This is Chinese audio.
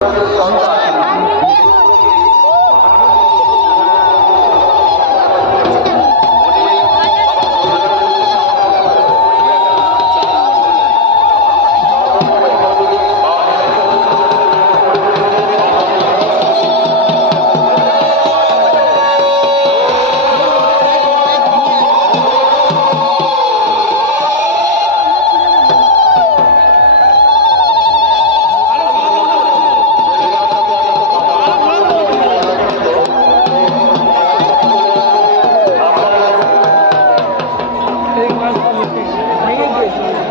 黄总。